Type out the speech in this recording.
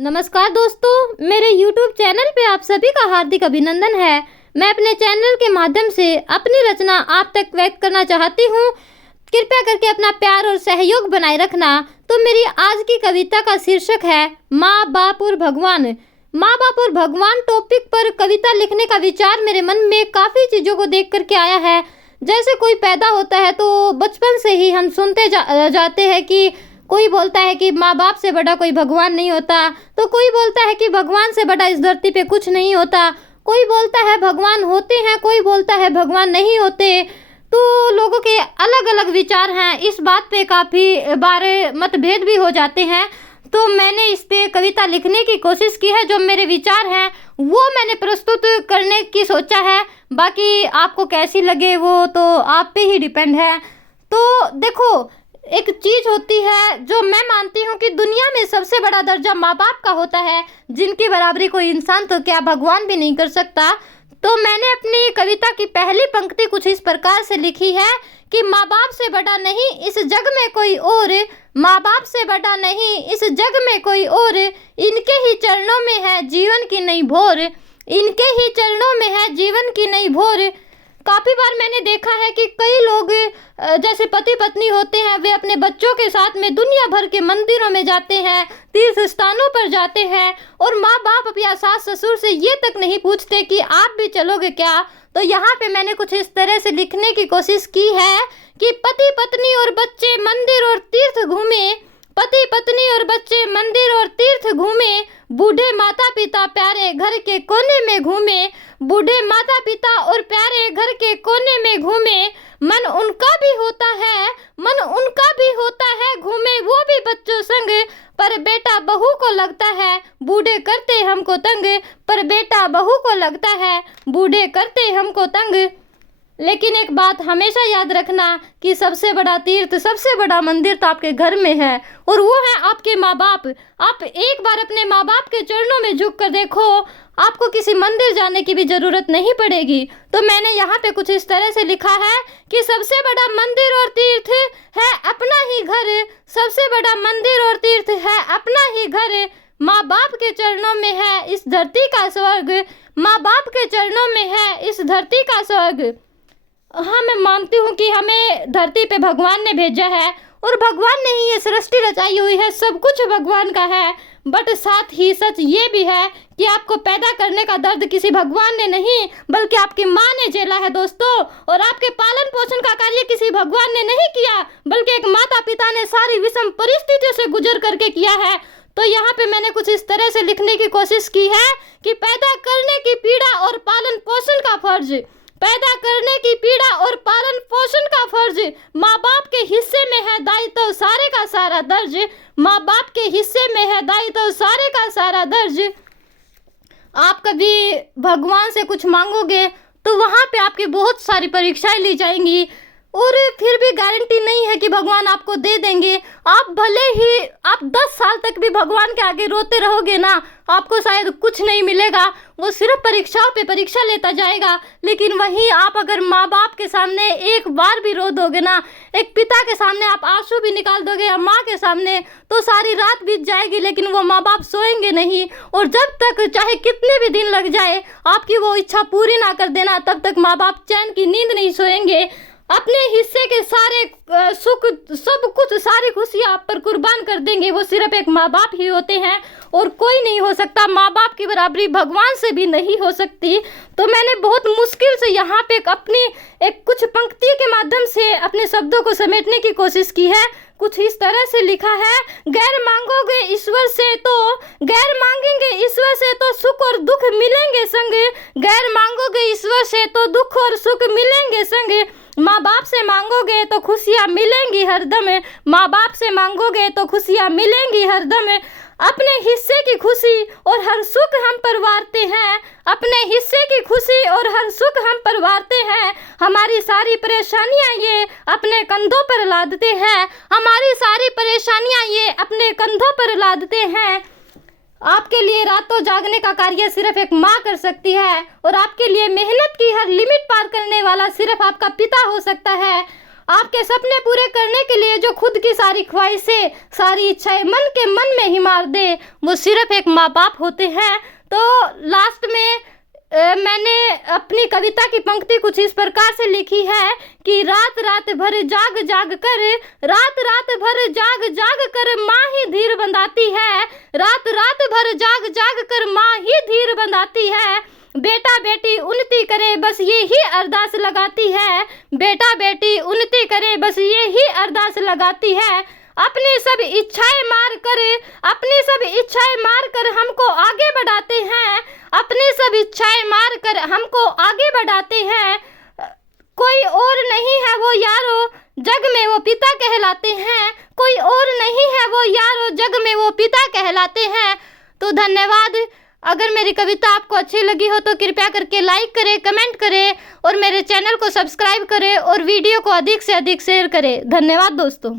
नमस्कार दोस्तों, मेरे YouTube चैनल पे आप सभी का हार्दिक अभिनंदन है। मैं अपने चैनल के माध्यम से अपनी रचना आप तक व्यक्त करना चाहती हूँ। कृपया करके अपना प्यार और सहयोग बनाए रखना। तो मेरी आज की कविता का शीर्षक है माँ बाप और भगवान। माँ बाप और भगवान टॉपिक पर कविता लिखने का विचार मेरे मन में काफ़ी चीज़ों को देख करके आया है। जैसे कोई पैदा होता है तो बचपन से ही हम सुनते जाते हैं कि कोई बोलता है कि माँ बाप से बड़ा कोई भगवान नहीं होता, तो कोई बोलता है कि भगवान से बड़ा इस धरती पे कुछ नहीं होता, कोई बोलता है भगवान होते हैं, कोई बोलता है भगवान नहीं होते। तो लोगों के अलग अलग विचार हैं। इस बात पे काफ़ी बार मतभेद भी हो जाते हैं। तो मैंने इस पे कविता लिखने की कोशिश की है। जो मेरे विचार हैं वो मैंने प्रस्तुत करने की सोचा है। बाकी आपको कैसी लगे वो तो आप पे ही डिपेंड है। तो देखो, एक चीज होती है जो मैं मानती हूँ कि दुनिया में सबसे बड़ा दर्जा माँ बाप का होता है, जिनकी बराबरी कोई इंसान तो क्या भगवान भी नहीं कर सकता। तो मैंने अपनी कविता की पहली पंक्ति कुछ इस प्रकार से लिखी है कि माँ बाप से बड़ा नहीं इस जग में कोई और, माँ बाप से बड़ा नहीं इस जग में कोई और, इनके ही चरणों में है जीवन की नई भोर, इनके ही चरणों में है जीवन की नई भोर। काफ़ी बार मैंने देखा है कि कई लोग जैसे पति पत्नी होते हैं, वे अपने बच्चों के साथ में दुनिया भर के मंदिरों में जाते हैं, तीर्थ स्थानों पर जाते हैं, और माँ बाप या सास ससुर से ये तक नहीं पूछते कि आप भी चलोगे क्या। तो यहाँ पे मैंने कुछ इस तरह से लिखने की कोशिश की है कि पति पत्नी और बच्चे मंदिर और तीर्थ घूमे, पति पत्नी और बच्चे मंदिर और तीर्थ घूमे, बूढ़े माता पिता प्यारे घर के कोने में घूमे, बूढ़े माता पिता और प्यारे घर के कोने में घूमे, मन उनका भी होता है, मन उनका भी होता है घूमे वो भी बच्चों संग, पर बेटा बहू को लगता है बूढ़े करते हमको तंग, पर बेटा बहू को लगता है बूढ़े करते हमको तंग। लेकिन एक बात हमेशा याद रखना कि सबसे बड़ा तीर्थ, सबसे बड़ा मंदिर तो आपके घर में है, और वो है आपके माँ बाप। आप एक बार अपने माँ बाप के चरणों में झुक कर देखो, आपको किसी मंदिर जाने की भी ज़रूरत नहीं पड़ेगी। तो मैंने यहाँ पे कुछ इस तरह से लिखा है कि सबसे बड़ा मंदिर और तीर्थ है अपना ही घर, सबसे बड़ा मंदिर और तीर्थ है अपना ही घर, माँ बाप के चरणों में है इस धरती का स्वर्ग, माँ बाप के चरणों में है इस धरती का स्वर्ग। हाँ, मैं मानती हूँ कि हमें धरती पे भगवान ने भेजा है, और भगवान ने ही ये सृष्टि रचाई हुई है, सब कुछ भगवान का है। बट साथ ही सच ये भी है कि आपको पैदा करने का दर्द किसी भगवान ने नहीं बल्कि आपकी माँ ने झेला है दोस्तों, और आपके पालन पोषण का कार्य किसी भगवान ने नहीं किया बल्कि एक माता पिता ने सारी विषम परिस्थितियों से गुजर करके किया है। तो यहाँ पे मैंने कुछ इस तरह से लिखने की कोशिश की है कि पैदा करने की पीड़ा और पालन पोषण का फर्ज, पैदा करने की पीड़ा और पालन पोषण का फर्ज, माँ बाप के हिस्से में है दायित्व सारे का सारा दर्ज, माँ बाप के हिस्से में है दायित्व सारे का सारा दर्ज। आप कभी भगवान से कुछ मांगोगे तो वहाँ पे आपकी बहुत सारी परीक्षाएं ली जाएंगी, और फिर भी गारंटी नहीं है कि भगवान आपको दे देंगे। आप भले ही आप 10 साल तक भी भगवान के आगे रोते रहोगे ना, आपको शायद कुछ नहीं मिलेगा, वो सिर्फ परीक्षाओं पे परीक्षा लेता जाएगा। लेकिन वहीं आप अगर माँ बाप के सामने एक बार भी रो दोगे ना, एक पिता के सामने आप आंसू भी निकाल दोगे या माँ के सामने, तो सारी रात बीत जाएगी लेकिन वो माँ बाप सोएंगे नहीं। और जब तक चाहे कितने भी दिन लग जाए आपकी वो इच्छा पूरी ना कर देना, तब तक माँ बाप चैन की नींद नहीं सोएंगे। अपने हिस्से के सारे सुख, सब कुछ, सारी खुशियाँ आप पर कुर्बान कर देंगे। वो सिर्फ एक माँ बाप ही होते हैं और कोई नहीं हो सकता। माँ बाप की बराबरी भगवान से भी नहीं हो सकती। तो मैंने बहुत मुश्किल से यहाँ पे अपनी एक कुछ पंक्ति के माध्यम से अपने शब्दों को समेटने की कोशिश की है। कुछ इस तरह से लिखा है, गैर मांगोगे ईश्वर से तो, गैर मांगेंगे ईश्वर से तो सुख और दुख मिलेंगे संग, गैर मांगोगे ईश्वर से तो दुख और सुख मिलेंगे संग, माँ बाप से मांगोगे तो खुशियाँ मिलेंगी हरदम, माँ बाप से मांगोगे तो खुशियाँ मिलेंगी हरदम, अपने हिस्से की खुशी और हर सुख हम परवारते हैं, अपने हिस्से की खुशी और हर सुख हम परवारते हैं, हमारी सारी परेशानियां ये अपने कंधों पर लादते हैं, हमारी सारी परेशानियां ये अपने कंधों पर लादते हैं। आपके लिए रातों जागने का कार्य सिर्फ एक माँ कर सकती है, और आपके लिए मेहनत की हर लिमिट पार करने वाला सिर्फ आपका पिता हो सकता है। आपके सपने पूरे करने के लिए जो खुद की सारी ख्वाहिशें, सारी इच्छाएं मन में ही मार दे, वो सिर्फ एक माँ बाप होते हैं। तो लास्ट में मैंने अपनी कविता की पंक्ति कुछ इस प्रकार से लिखी है कि रात रात भर जाग जाग कर, रात रात भर जाग जाग कर माँ ही धीर बंधाती है, रात रात भर जाग जाग कर माँ ही धीर बंधाती है। बेटा बेटी उन्नति करे बस ये ही अरदास लगाती है, बेटा बेटी उन्नति करे बस ये ही अरदास लगाती है। अपनी सब इच्छाएं मार कर, अपनी सब इच्छाएं मार कर हमको आगे बढ़ाते हैं, अपनी सब इच्छाएं मार कर हमको आगे बढ़ाते हैं। कोई और नहीं है वो यारो जग में वो पिता कहलाते हैं, कोई और नहीं है वो यारो जग में वो पिता कहलाते हैं। तो धन्यवाद। अगर मेरी कविता आपको अच्छी लगी हो तो कृपया करके लाइक करें, कमेंट करें और मेरे चैनल को सब्सक्राइब करें और वीडियो को अधिक से अधिक शेयर करें। धन्यवाद दोस्तों।